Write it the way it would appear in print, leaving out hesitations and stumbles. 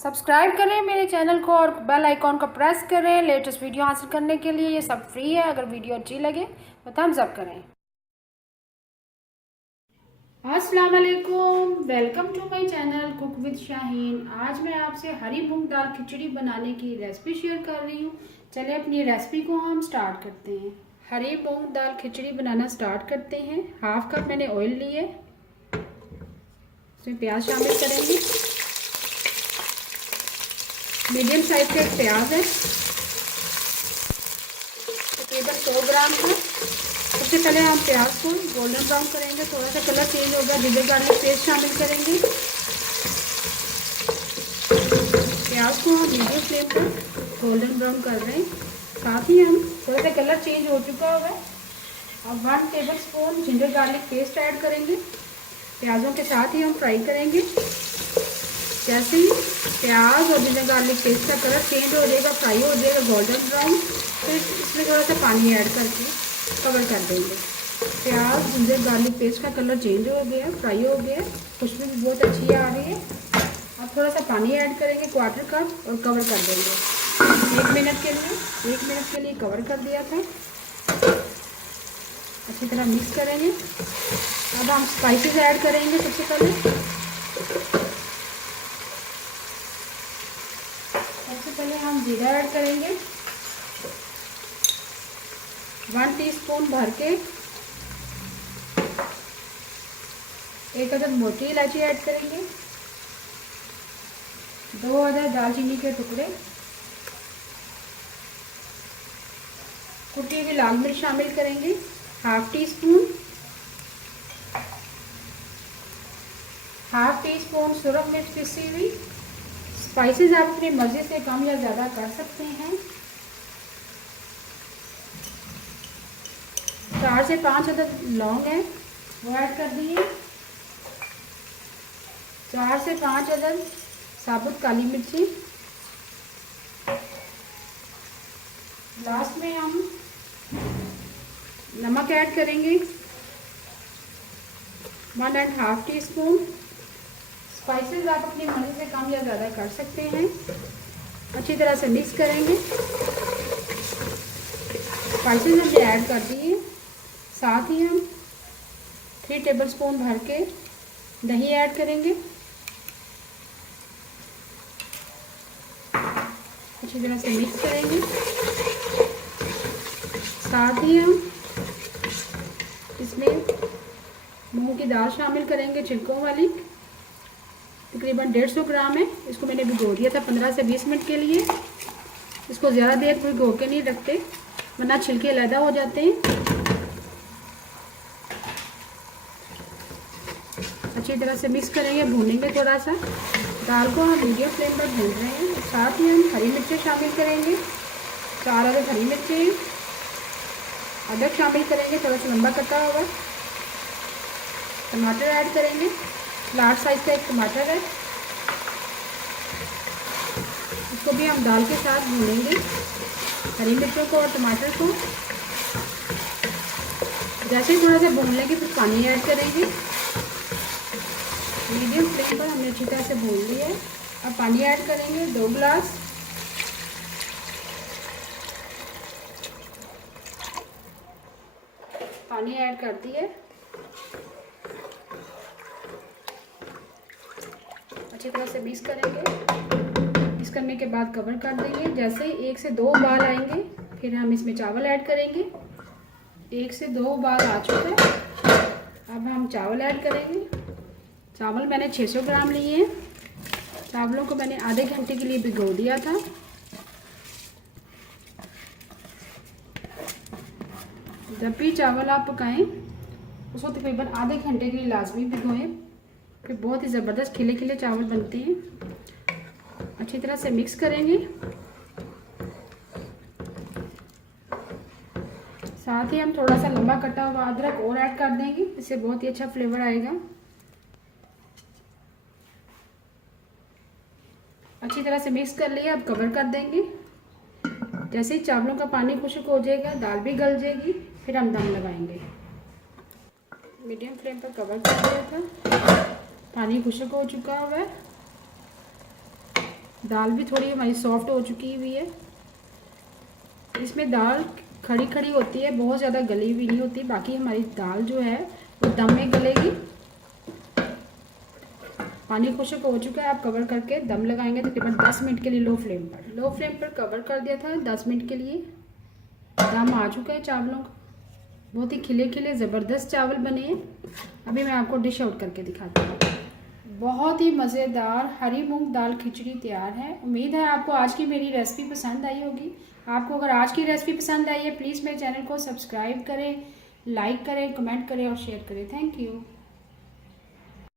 Subscribe करें मेरे channel को और बेल आइकॉन को प्रेस करें लेटेस्ट वीडियो हासिल करने के लिए। ये सब फ्री है। अगर वीडियो अच्छी लगे तो थम्स अप करें। अस्सलाम वालेकुम, welcome to my channel cook with Shaheen. आज मैं आपसे हरी मूंग दाल खिचड़ी बनाने की रेसिपी शेयर कर रही हूँ। चलिए अपनी रेसिपी को हम स्टार्ट करते हैं। हरी मूंग दाल खिचड़ी बनाना स्टार्ट करते हैं। हाफ कप मैंने ऑयल लिए, उसमें प्याज शामिल करेंगे। मीडियम साइज का एक प्याज है, तकरीबन 100 ग्राम का। सबसे पहले हम प्याज को गोल्डन ब्राउन करेंगे। थोड़ा सा कलर चेंज होगा, जिंजर गार्लिक पेस्ट शामिल करेंगे। प्याज को हम मीडियम फ्लेम पर गोल्डन ब्राउन कर रहे हैं। साथ ही हम थोड़ा सा कलर चेंज हो चुका होगा। अब 1 table spoon ginger garlic paste add करेंगे। प्याज़ों के साथ ही हम फ्राई करेंगे। जैसे ही प्याज और जिंजर गार्लिक पेस्ट का कलर चेंज हो जाएगा, फ्राई हो जाएगा गोल्डन ब्राउन, तो इसमें थोड़ा सा पानी ऐड करके कवर कर देंगे। प्याज जिंजर गार्लिक पेस्ट का कलर चेंज हो गया, फ्राई हो गया, खुशबू भी बहुत अच्छी आ रही है। अब थोड़ा सा पानी ऐड करेंगे, 1/4 कप, और कवर कर देंगे 1 मिनट के लिए। 1 मिनट के लिए कवर कर दिया था। अच्छी तरह मिक्स करेंगे। अब हम स्पाइसेस ऐड करेंगे। सबसे पहले हम जीरा ऐड करेंगे 1 टीस्पून भर के। 1 अदद मोटी इलायची ऐड करेंगे। 2 अदद दालचीनी के टुकड़े। कुटी हुई लाल मिर्च शामिल करेंगे 1/2 टीस्पून। 1/2 टीस्पून सुरख मिर्च पिसी हुई। स्पाइसेस आप अपनी मर्जी से कम या ज़्यादा कर सकते हैं। 4 से 5 अदद लौंग है, वो ऐड कर दिए। 4 से 5 अदद साबुत काली मिर्ची। लास्ट में हम नमक ऐड करेंगे 1.5 टीस्पून। स्पाइसेस आप अपनी मर्जी से कम या ज़्यादा कर सकते हैं। अच्छी तरह से मिक्स करेंगे। स्पाइसेस हमने ऐड कर दिए। साथ ही हम 3 टेबलस्पून भर के दही ऐड करेंगे। अच्छी तरह से मिक्स करेंगे। साथ ही हम इसमें मूंग की दाल शामिल करेंगे, छिलकों वाली। तकरीबन 150 ग्राम है। इसको मैंने भिगो दिया था 15 से 20 मिनट के लिए। इसको ज़्यादा देर भिगो के नहीं रखते, वरना छिलके अलहदा हो जाते हैं। अच्छी तरह से मिक्स करेंगे, भूनेंगे थोड़ा सा। दाल को हम मीडियम फ्लेम पर भून रहे हैं। साथ ही हम हरी मिर्चें शामिल करेंगे, 4 अदद हरी मिर्चें। अदरक शामिल करेंगे, थोड़ा सा लंबा कटा हुआ। टमाटर ऐड करेंगे, लार्ज साइज का एक टमाटर है। इसको भी हम दाल के साथ भूनेंगे, हरी मिर्चों को और टमाटर को। जैसे ही थोड़ा सा भून लेंगे फिर पानी ऐड करेंगे। मीडियम फ्लेम पर हमने अच्छी तरह से भून लिया है। अब पानी ऐड करेंगे 2 गिलास। पानी ऐड कर दिए। अच्छी तरह से मिक्स करेंगे। मिक्स करने के बाद कवर कर देंगे। जैसे ही 1 से 2 उबाल आएंगे फिर हम इसमें चावल ऐड करेंगे। 1 से 2 उबाल आ चुके हैं। अब हम चावल ऐड करेंगे। चावल मैंने 600 ग्राम लिए हैं। चावलों को मैंने आधे घंटे के लिए भिगो दिया था। जब भी चावल आप पकाएं उसको तकरीबन आधे घंटे के लिए लाजमी भिगोएं, फिर बहुत ही ज़बरदस्त खिले खिले चावल बनते हैं। अच्छी तरह से मिक्स करेंगे। साथ ही हम थोड़ा सा लंबा कटा हुआ अदरक और ऐड कर देंगे, इससे बहुत ही अच्छा फ्लेवर आएगा। अच्छी तरह से मिक्स कर लिया। अब कवर कर देंगे। जैसे ही चावलों का पानी खुश्क हो जाएगा, दाल भी गल जाएगी, फिर हम दम लगाएंगे। मीडियम फ्लेम पर कवर कर दिया था। पानी खुश्क हो चुका हुआ है। दाल भी थोड़ी हमारी सॉफ्ट हो चुकी हुई है। इसमें दाल खड़ी खड़ी होती है, बहुत ज़्यादा गली हुई नहीं होती। बाकी हमारी दाल जो है वो दम में गलेगी। पानी खुश्क हो चुका है, आप कवर करके दम लगाएंगे तकरीबन 10 मिनट के लिए लो फ्लेम पर कवर कर दिया था 10 मिनट के लिए। दम आ चुका है चावलों का, बहुत ही खिले खिले ज़बरदस्त चावल बने हैं। अभी मैं आपको डिश आउट करके दिखाती हूँ। बहुत ही मज़ेदार हरी मूंग दाल खिचड़ी तैयार है। उम्मीद है आपको आज की मेरी रेसिपी पसंद आई होगी। आपको अगर आज की रेसिपी पसंद आई है प्लीज़ मेरे चैनल को सब्सक्राइब करें, लाइक करें, कमेंट करें और शेयर करें। Thank you.